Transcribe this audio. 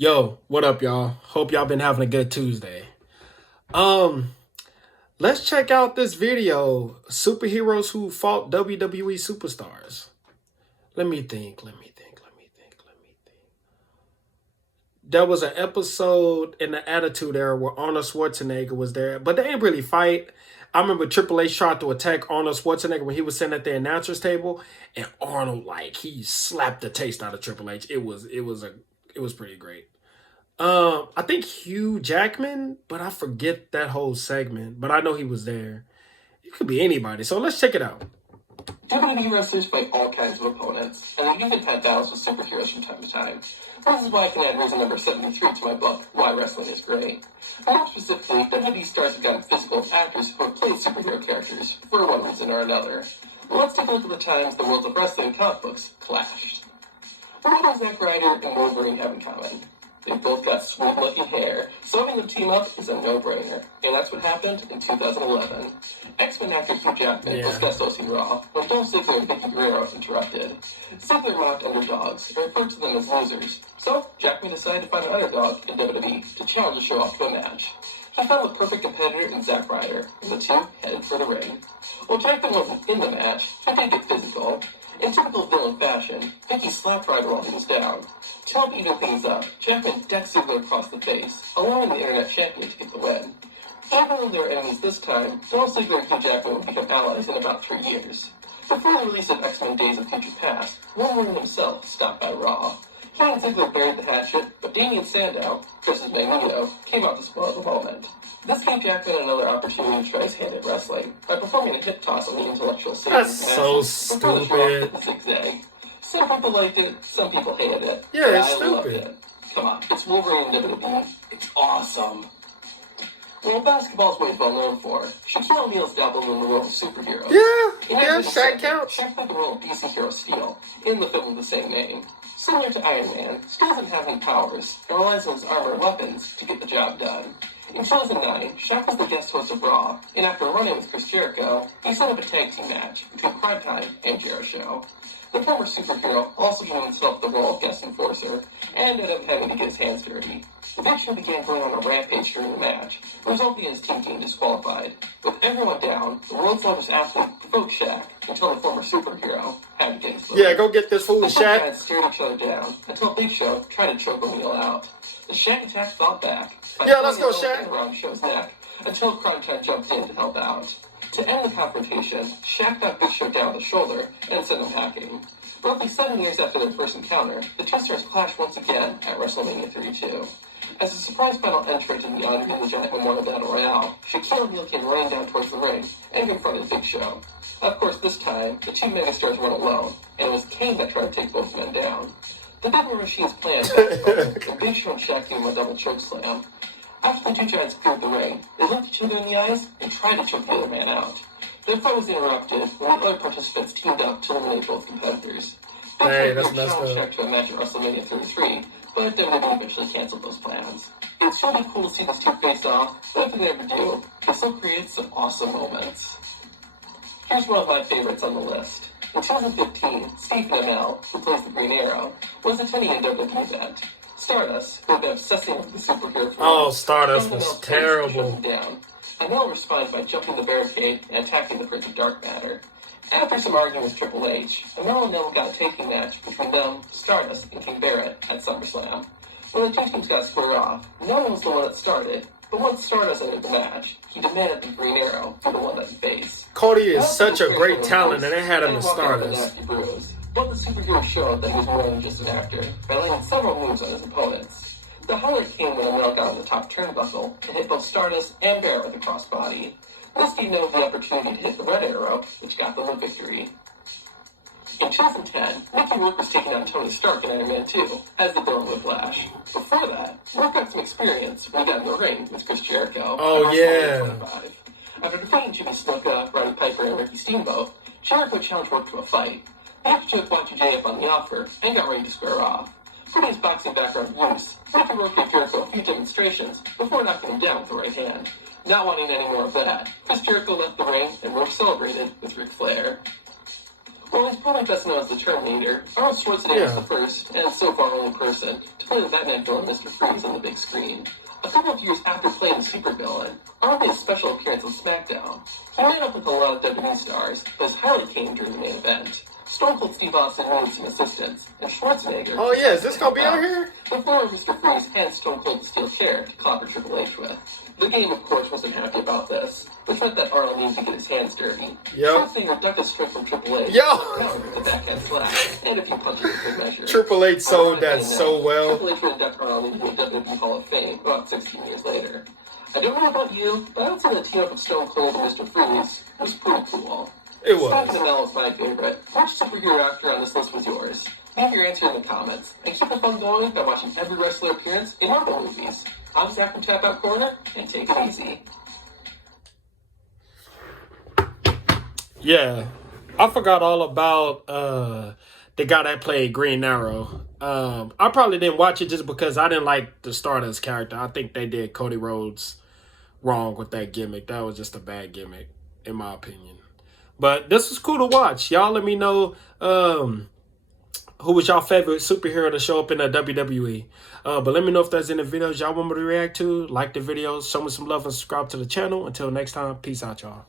Yo, what up, y'all? Hope y'all been having a good Tuesday. Um, let's check out this video. Superheroes who fought WWE superstars. Let me think. There was an episode in the Attitude Era where Arnold Schwarzenegger was there, but they didn't really fight. I remember Triple H tried to attack Arnold Schwarzenegger when he was sitting at the announcer's table, and Arnold he slapped the taste out of Triple H. It was pretty great. I think Hugh Jackman, but I forget that whole segment. But I know he was there. It could be anybody. So let's check it out. WWE wrestlers fight all kinds of opponents, and they've even had battles with superheroes from time to time. This is why I can add reason number 73 to my book, Why Wrestling is Great. More specifically, WWE stars have gotten physical with actors who have played superhero characters, for one reason or another. Let's take a look at the times the worlds of wrestling and comic books clashed. What do Zack Ryder and Wolverine have in common? They've both got sweet-looking hair, so having them team up is a no-brainer. And that's what happened in 2011. X-Men actor Hugh Jackman was guest hosting Raw when Dolph Ziggler and Vickie Guerrero interrupted. Ziggler mocked underdogs and referred to them as losers, so Jackman decided to find an underdog in WWE to challenge the show off to a match. He found the perfect competitor in Zack Ryder, and the two headed for the ring. While Jackman wasn't in the match, he did get physical. In typical villain fashion, Vickie slapped Ryder while he was down. To help even things up, Jackman decked Ziggler across the face, allowing the Internet Champion to get the win. Even though they were enemies this time, Dolph Ziggler and Hugh Jackman would become allies in about 3 years. Before the release of X-Men Days of Future Past, Wolverine himself stopped by Raw. He and Ziggler buried the hatchet, but Damien Sandow, versus Magneto, came out to spoil the moment. This gave Jackman another opportunity to try his hand at wrestling by performing a hip toss on the intellectual stage. That's so stupid. Zigzag. Some people liked it, some people hated it. Yeah, it's I loved stupid. it. Come on, it's Wolverine and WWE. It's awesome. Well, basketball is what he's well known for. Shaquille O'Neal's dabbled in the world of superheroes. Yeah, Shaq counts. Shaq played the role of DC hero Steel in the film of the same name. Similar to Iron Man, Steel doesn't have any powers and relies on his armor and weapons to get the job done. In 2009, Shaq was the guest host of Raw, and after running with Chris Jericho, he set up a tag team match between Primetime and Jericho Show. The former superhero also joined himself the role of guest enforcer, and ended up having to get his hands dirty. The Big Show began going on a rampage during the match, resulting in his team being disqualified. With everyone down, the world's largest athlete provoked Shaq until the former superhero had to get his Yeah, go get this fool, the Shaq. guys stared each other down until Big Show tried to choke O'Neal out. The Shaq attack fought back. Yeah, let's go, Shaq. Around Show's neck until Primetime jumped in to help out. To end the confrontation, Shaq got Big Show down the shoulder and sent him packing. Roughly 7 years after their first encounter, the two stars clashed once again at WrestleMania 32. As a surprise final entrant in the Andre the Giant Memorial Battle Royale, Shaquille O'Neal came running down towards the ring and confronted Big Show. Of course, this time, the two megastars weren't alone, and it was Kane that tried to take both men down. The double machine's plan backfired, and Big Show and Shaq gave him a double choke slam. After the two giants cleared the ring, they looked each other in the eyes and tried to choke the other man out. Their fight was interrupted when the other participants teamed up to eliminate both competitors. Hey, that's messed up. Shaq to a match at WrestleMania 33, but WWE eventually canceled those plans. It's really cool to see these two face off, but if they ever do, they still create some awesome moments. Here's one of my favorites on the list. In 2015, Steve Amell, who plays the Green Arrow, was attending a WWE event. Stardust, who had been obsessing with the superhero film, Stardust was terrible. Down. Amell responded by jumping the barricade and attacking the Prince of Dark Matter. After some arguing with Triple H, Amell and Neville got a taking match between them, Stardust, and King Barrett at SummerSlam. When the two teams got squared off, no one was the one that started, but once Stardust entered the match, he demanded the Green Arrow be the one that he faced. Cody is such a great talent, and they had him in Stardust. But the superhero showed that he was more than just an actor by landing several moves on his opponents. The highlight came when Amell got on the top turnbuckle and hit both Stardust and Barrett with a crossbody. This gave them the opportunity to hit the Red Arrow, which got them the victory. In 2010, Mickey Rourke was taking on Tony Stark in Iron Man 2 as the villain Whiplash. Before that, Rourke got some experience when he got in the ring with Chris Jericho. Oh, yeah. After defeating Jimmy Snuka, Roddy Piper, and Ricky Steamboat, Jericho challenged Rourke to a fight. He actually took Y2J up on the offer and got ready to square off. Putting his boxing background loose, Mickey Rourke gave Jericho a few demonstrations before knocking him down with the right hand. Not wanting any more of that, Chris Jericho left the ring and Rourke celebrated with Ric Flair. Well, he's probably best known as the Terminator. Arnold Schwarzenegger was the first, and so far only person, to play the Batman villain Mr. Freeze on the big screen. A couple of years after playing the supervillain, Arnold made a special appearance on SmackDown. He met up with a lot of WWE stars, but his highlight came during the main event. Stone Cold Steve Austin needed some assistance, and Schwarzenegger... Oh yeah, is this gonna be on here? Before Mr. Freeze hands Stone Cold the steel chair to clobber Triple H with. The game, of course, wasn't happy about this, which meant that Arnold needed to get his hands dirty. Schwarzenegger ducked a strip from Triple H. The backhand slap, and a few punches in good measure. Triple H sold that so well. Triple H would induct Arnold into the WWE Hall of Fame about 16 years later. I don't know about you, but I would say the team-up of Stone Cold and Mr. Freeze was pretty cool. It was. Scott Canal was my favorite. Which superhero actor on this list was yours? Leave your answer in the comments, and keep the fun going by watching every wrestler appearance in Marvel movies. I'm Zach from Tap Out Corner, and take it easy. Yeah, I forgot all about the guy that played Green Arrow. I probably didn't watch it just because I didn't like the Stardust character. I think they did Cody Rhodes wrong with that gimmick. That was just a bad gimmick, in my opinion. But this was cool to watch. Y'all let me know who was y'all favorite superhero to show up in the WWE. But let me know if there's any videos y'all want me to react to. Like the videos, show me some love, and subscribe to the channel. Until next time, peace out, y'all.